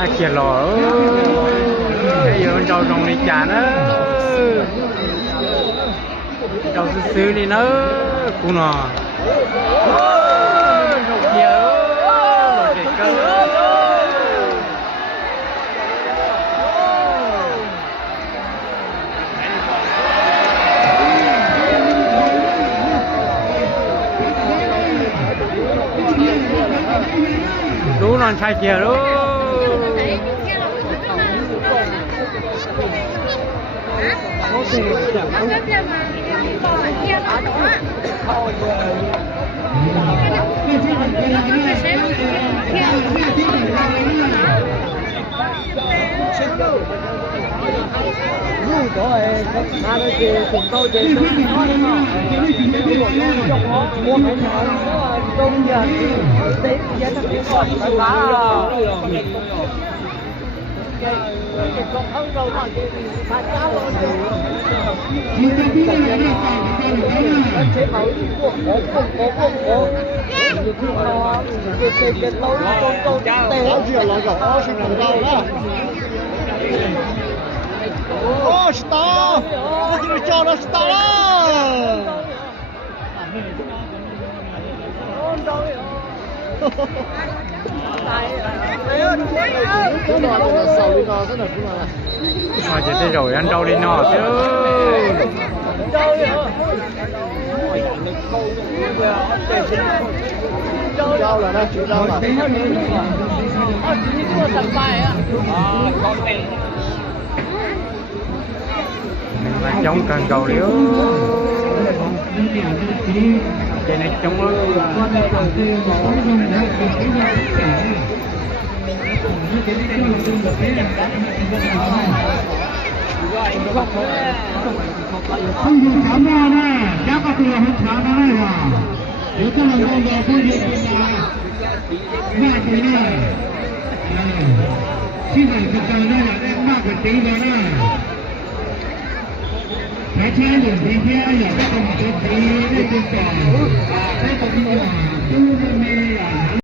น่าเกลียดหรอไอ้เดี๋ยวเจ้าตรงนี้จานเจ้าซื้อนี่เนอะกูน่ะนกเกียวเด็กเกินรู้นอนชายเกียร์รู้哦，是到，我就是叫了，是到了。mà chỉ thấy rồi anh đâu đi nó chứ giao là nó chịu giao là mà chống cần cầu liễu cái này chống nó không dùng thảo mo nè, chắc có tiền không thảo đó này à? Nếu có lần con vào phương diện là ba cái này, khi nào thực sự nó là đem ba cái tí vào đó, phải chơi những gì kia là các con cái tí để chúng ta, cái con cái là chú mê là